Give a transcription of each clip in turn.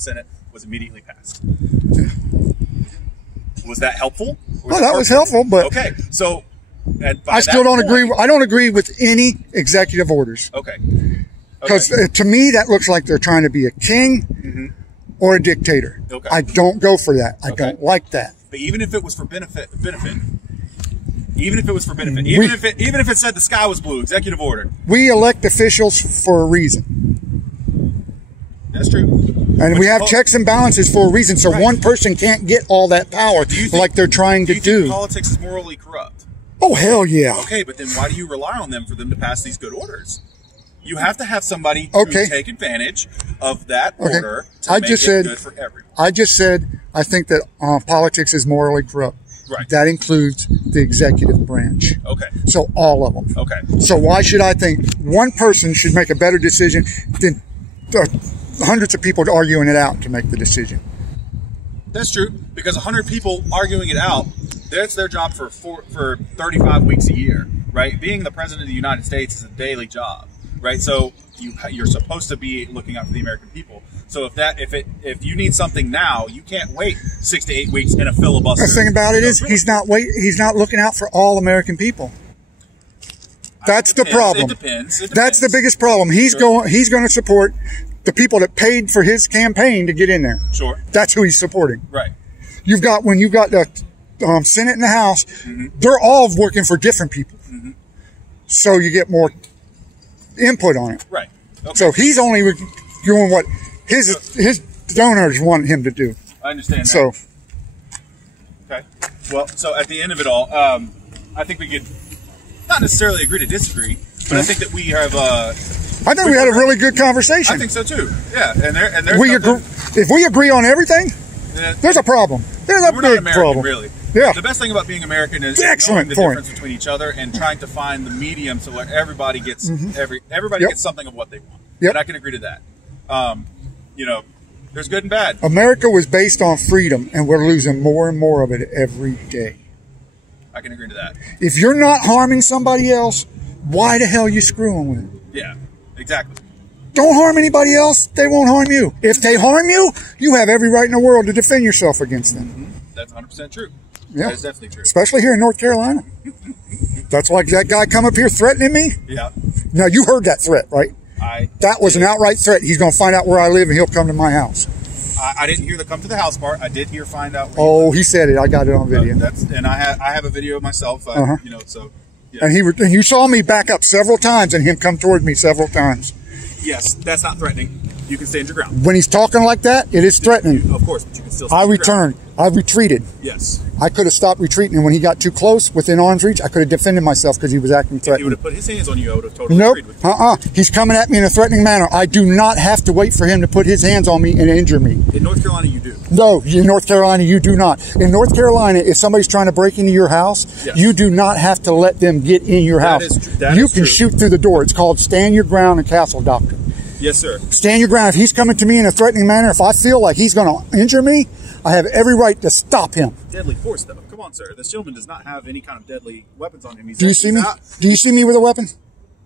Senate was immediately passed. Was that helpful? Well, that was helpful, but okay. So, I still don't agree. I don't agree with any executive orders. Okay. Because to me, that looks like they're trying to be a king or a dictator. Okay. I don't go for that. I don't like that. But even if it was for benefit, even if it was for benefit, even if it said the sky was blue, executive order. We elect officials for a reason. That's true. And we have checks and balances for a reason, so one person can't get all that power like they're trying to do. Do you think politics is morally corrupt? Oh, hell yeah. Okay, but then why do you rely on them for them to pass these good orders? You have to have somebody to take advantage of that order to make it good for everyone. I just said I think that politics is morally corrupt. Right. That includes the executive branch. Okay. So all of them. Okay. So why should I think one person should make a better decision than hundreds of people arguing it out to make the decision? That's true, because 100 people arguing it out, that's their job for 35 weeks a year, right? Being the president of the United States is a daily job, right? So you're supposed to be looking out for the American people. So if you need something now, you can't wait 6 to 8 weeks in a filibuster. The thing about it is he's not looking out for all American people. That's the problem. It depends. That's the biggest problem. He's going to support the people that paid for his campaign to get in there. Sure. That's who he's supporting. Right. When you've got the Senate and the House, they're all working for different people. So you get more input on it. Right. Okay. So he's only doing what his donors want him to do. I understand that. So. Okay. Well, so at the end of it all, I think we could not necessarily agree to disagree, but I think that we have. I think we had a really good conversation. I think so too. Yeah, and if we agree on everything, there's a problem. There's a big problem. Really. Yeah. The best thing about being American is knowing the difference between each other and trying to find the medium so where everybody gets everybody gets something of what they want. And I can agree to that. You know, there's good and bad. America was based on freedom, and we're losing more and more of it every day. I can agree to that. If you're not harming somebody else, why the hell are you screwing with it? Yeah, exactly. Don't harm anybody else, they won't harm you. If they harm you, you have every right in the world to defend yourself against them. That's 100% true. Yeah. That is definitely true. Especially here in North Carolina. That's like that guy come up here threatening me. Yeah. Now, you heard that threat, right? That was an outright threat. He's going to find out where I live and he'll come to my house. I didn't hear the come to the house part. I did hear find out. Oh, he said it. I got it on video. And I have a video of myself. You know, so. Yeah. And you saw me back up several times and him come toward me several times. Yes, that's not threatening. You can stand your ground. When he's talking like that, it is threatening. Of course, but you can still stand I returned. I retreated. Yes. I could have stopped retreating, and when he got too close, within arm's reach, I could have defended myself because he was acting threatening. If he would have put his hands on you, I would have totally agreed with you. He's coming at me in a threatening manner. I do not have to wait for him to put his hands on me and injure me. In North Carolina, you do. No, in North Carolina, you do not. In North Carolina, if somebody's trying to break into your house, you do not have to let them get in your house. You can shoot through the door. It's called stand your ground and castle doctrine. Yes, sir. Stand your ground. If he's coming to me in a threatening manner, if I feel like he's going to injure me, I have every right to stop him. Deadly force, though. Come on, sir. This gentleman does not have any kind of deadly weapons on him. Do you see me? Do you see me with a weapon?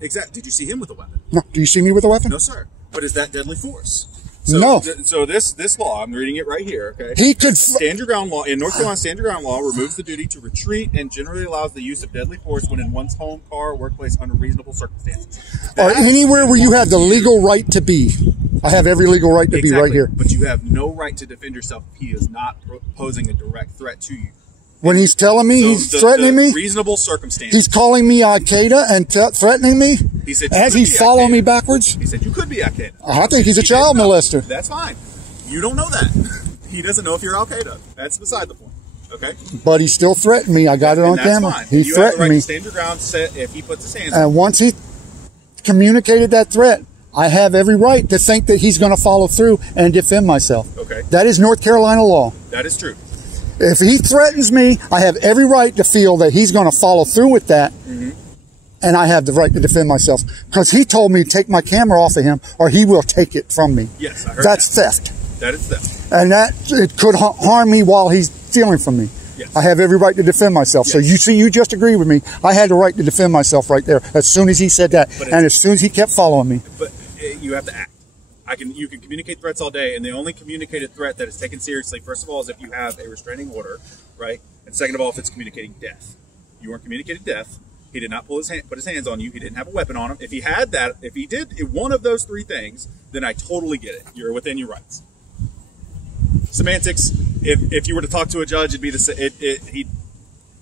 Exactly. Did you see him with a weapon? No. Do you see me with a weapon? No, sir. But is that deadly force? So, no. So this law, I'm reading it right here, okay? He could... Stand your ground law, in North Carolina, stand your ground law removes the duty to retreat and generally allows the use of deadly force when in one's home, car, or workplace under reasonable circumstances. Or anywhere where you have the legal right to be. I have every legal right to be right here. But you have no right to defend yourself if he is not posing a direct threat to you. When he's telling me, he's threatening me. Reasonable circumstances. He's calling me Al-Qaeda and threatening me. He said as he's following me backwards. He said you could be Al-Qaeda. I think he's a child molester. That's fine. You don't know that. He doesn't know if you're Al-Qaeda. That's beside the point. Okay. But he still threatened me. I got it on camera. Fine. He threatened me. Stand your ground. If he puts his hands. And once he communicated that threat, I have every right to think that he's going to follow through and defend myself. Okay. That is North Carolina law. That is true. If he threatens me, I have every right to feel that he's going to follow through with that. And I have the right to defend myself. Because he told me to take my camera off of him or he will take it from me. Yes, I heard That's theft. That is theft. And it could harm me while he's stealing from me. Yes. I have every right to defend myself. Yes. So you see, you just agreed with me. I had the right to defend myself right there as soon as he said that. And as soon as he kept following me. But you have to act. You can communicate threats all day, and the only communicated threat that is taken seriously, first of all, is if you have a restraining order, right? And second of all, if it's communicating death. You weren't communicating death. He did not put his hands on you. He didn't have a weapon on him. If he had that, if he did one of those three things, then I totally get it. You're within your rights. Semantics. If you were to talk to a judge, it'd be the same.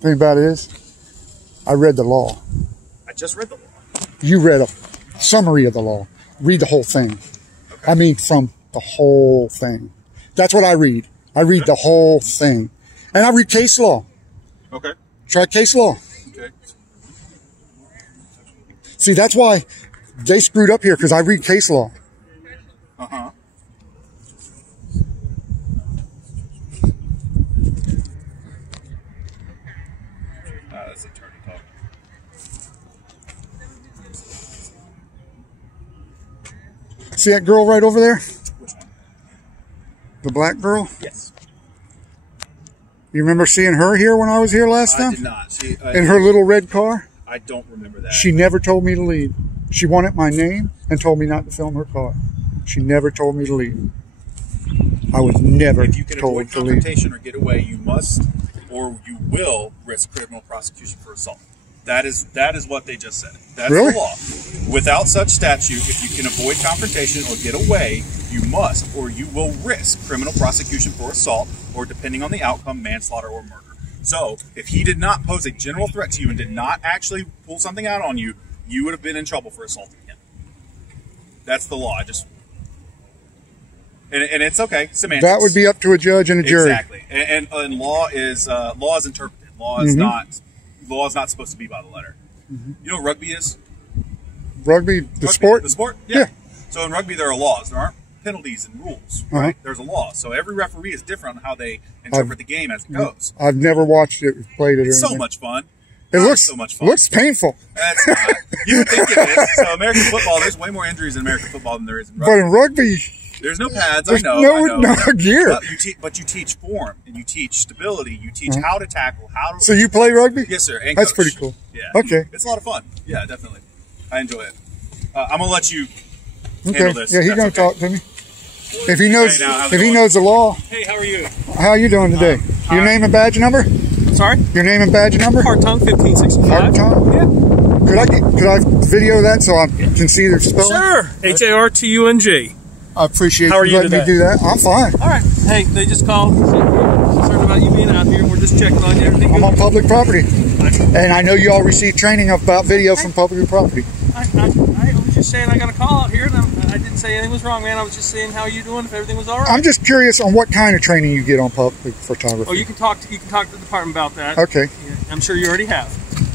Thing about it is, I read the law. I just read the law. You read a summary of the law. Read the whole thing. Okay. I mean, from the whole thing. That's what I read. I read the whole thing, and I read case law. Okay. Try case law. Okay. See, that's why they screwed up here, because I read case law. Uh-huh. That's attorney talk. See that girl right over there? Which one? The black girl? Yes. You remember seeing her here when I was here last time? I did not. In her little red car? I don't remember that. She never told me to leave. She wanted my name and told me not to film her car. She never told me to leave. I was never if you can told avoid to leave. confrontation or get away, you must or you will risk criminal prosecution for assault. That is what they just said. That's Really? the law. Without such statute, if you can avoid confrontation or get away, you must or you will risk criminal prosecution for assault or, depending on the outcome, manslaughter or murder. So, if he did not pose a general threat to you and did not actually pull something out on you, you would have been in trouble for assaulting him. That's the law. And it's okay. Semantics. That would be up to a judge and a jury. Exactly. And law is interpreted. Law is not supposed to be by the letter. You know what rugby is? Rugby, sport? The sport? Yeah. So in rugby there are laws. There aren't penalties and rules, right? There's a law. So every referee is different on how they interpret the game as it goes. I've never watched it, played it. It's so much fun. It looks so much fun. Looks painful. That's not. You would think it is. So American football, there's way more injuries in American football than there is in rugby. But in rugby, there's no pads. There's I know. no gear. But you teach form and you teach stability. You teach how to tackle, how to. So you play rugby? Yes, sir. And That's coach. pretty cool. Yeah. Okay. It's a lot of fun. Yeah, definitely. I enjoy it. I'm gonna let you handle this. Yeah, he's gonna talk to me. If he knows, Hey, if he knows the law. Hey, how are you? How are you doing today? Your name and badge number? Sorry? Your name and badge number? Hard tongue 1565. Hard tongue? Yeah. Could I video that so I can see their spelling? Sure. Hartung. I appreciate How are you letting me today? do that. I'm fine. All right. Hey, they just called. Concerned about you being out here. We're just checking on you. Everything I'm good? on public property. And I know you all received training about video from public property. I was just saying I got a call out here, and I didn't say anything was wrong, man. I was just saying how you doing, if everything was all right. I'm just curious on what kind of training you get on public photography. Oh, you can talk to the department about that. Okay. I'm sure you already have.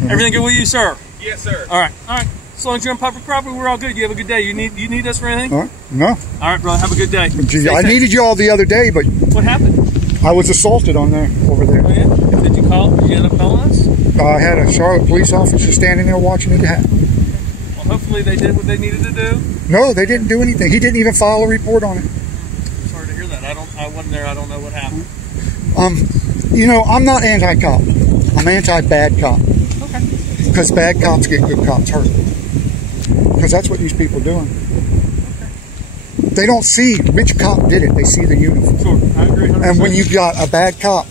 Everything good with you, sir? Yes, sir. All right. All right. As long as you're on public property, we're all good. You have a good day. You need us for anything? No. All right, brother. Have a good day. Gee, I needed you all the other day, but What happened? I was assaulted over Oh, there. yeah? Did you call? Did you end up calling us? I had a Charlotte police officer standing there watching me happen. Well, hopefully they did what they needed to do. No, they didn't do anything. He didn't even file a report on it. Sorry to hear that. I wasn't there. I don't know what happened. You know, I'm not anti-cop. I'm anti-bad cop. Okay. Because bad cops get good cops hurt. Because that's what these people are doing. Okay. They don't see which cop did it. They see the uniform. Sure. I agree 100%. And when you've got a bad cop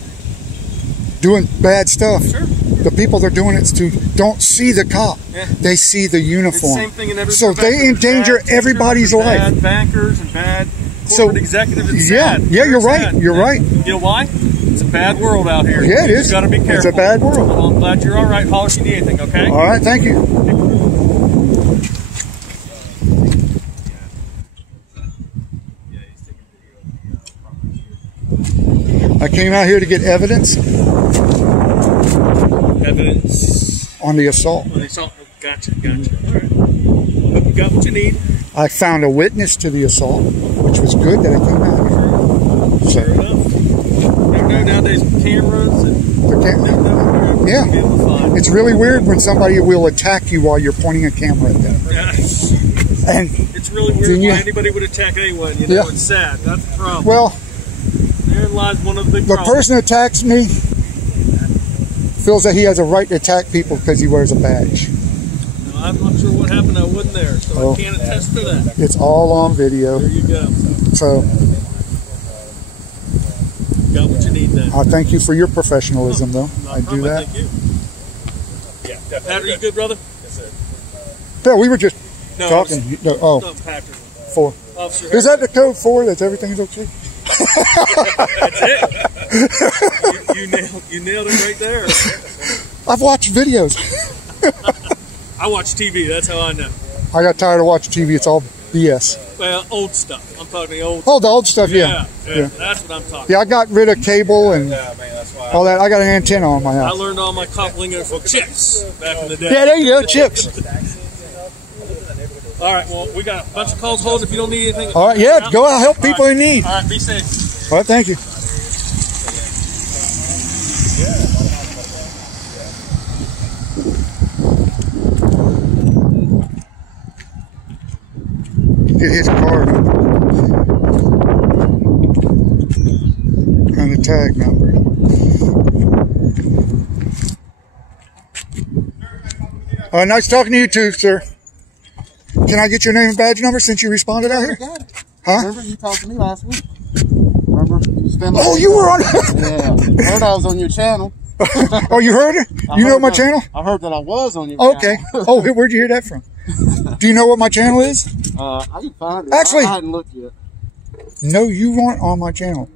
doing bad stuff, Sure. the people they're doing it to don't see the cop. Yeah. They see the It's the uniform. same thing in every So they profession. endanger Bad everybody's teachers and life. Bad bankers and bad So, corporate executives. It's yeah, sad. yeah, you're It's right. sad. You're right. You know why? It's a bad world out here. Yeah, it is. You got to be careful. It's a bad world. Well, I'm glad you're all right. Holler if you need anything, okay? All right, thank you. I came out here to get evidence Evidence on the assault. on the assault. Oh, gotcha. All right. Hope you got what you need. I found a witness to the assault, which was good that I came out here. Fair enough. Never know nowadays with cameras and never know Yeah. be able to find. It's really weird when somebody will attack you while you're pointing a camera at them. And It's really weird Then you- why anybody would attack anyone. You know, Yeah. it's sad. That's the problem. well, Therein lies one of the big the problems. person who attacks me feels that he has a right to attack people because he wears a badge. No, I'm not sure what happened. I wasn't there, so I can't attest to that. It's all on video. There you go. So got what you need then. I thank you for your professionalism, though. I do that. Thank you. Yeah, definitely. Pat, are you good, brother? Yes, sir. Yeah, we were just talking. Oh, 4. Officer, is that the code 4? That's everything's okay? That's it. You nailed it right there. I've watched videos. I watch TV. That's how I know. I got tired of watching TV. It's all BS. Well, old stuff. I'm talking the old. Oh, the old stuff, yeah. That's what I'm talking. Yeah, I got rid of cable and all that. I got an antenna on my I house. learned all my coupling from chips back in the day. Yeah, there you go, chips. All right, well, we got a bunch of calls holding. If you don't need anything. All right, yeah, go out, help people in need. All right, be safe. All right, thank you. Get his card and the tag number. Nice talking to you too, sir. Can I get your name and badge number since you responded out here? Huh? Remember you talked to me last week? Remember? You were on. Yeah. I heard I was on your channel. Oh, you heard it? You know my channel? I heard that I was on your channel. Okay. Oh, where'd you hear that from? Do you know what my channel is? I can find it. Actually, I hadn't looked yet. No, you weren't on my channel.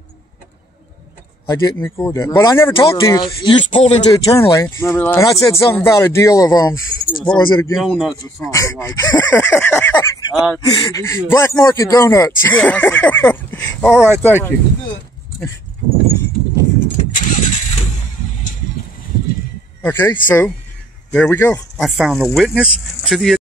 I didn't record that. But I never talked to you. You just pulled into Eternally. And I said something about a deal of, what was it again? Donuts or something like that. All right. Black market donuts. Yeah, all right, thank you. Okay, so there we go. I found a witness to the